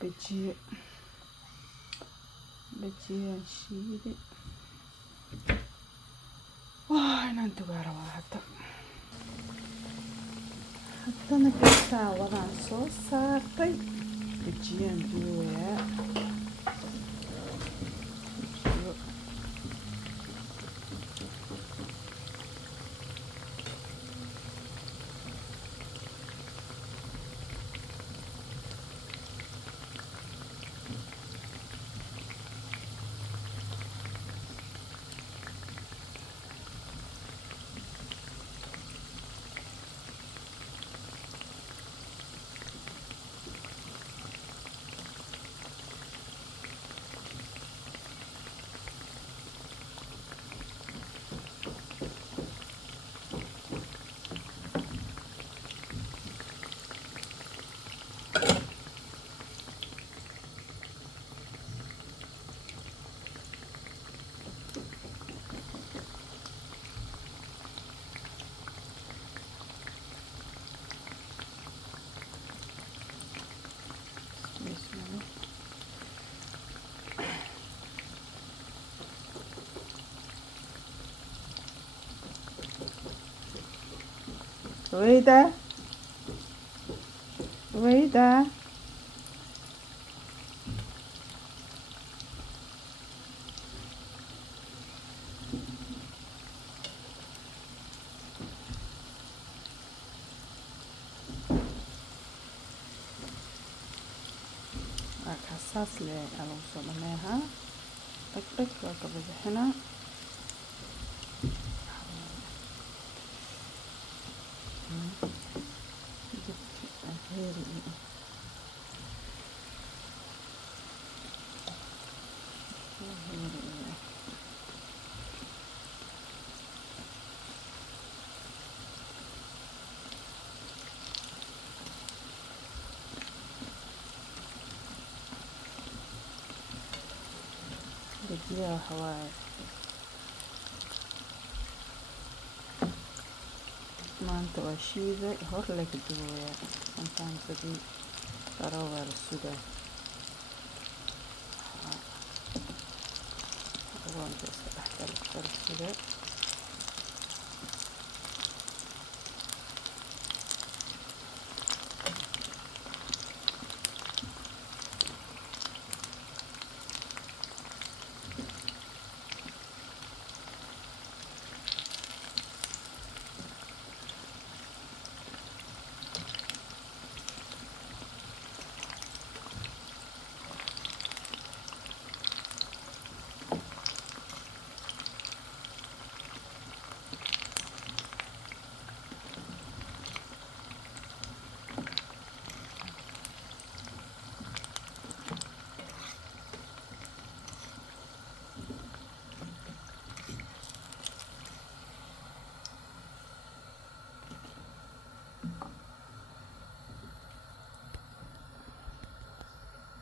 bajiye bajiyaan shiiday inaan dugaa rabaa haddana gashaa wadaan soo saartay bajiyaan duwayaa Ruwaida saas le lagu soo dhameeyaa dhag waa ka bixinaa bajiyaa waxa waaye maanta waa shiiday hor laga duwayaa sometimes hadii rabo waa la sugaa iska dhex kala sugaa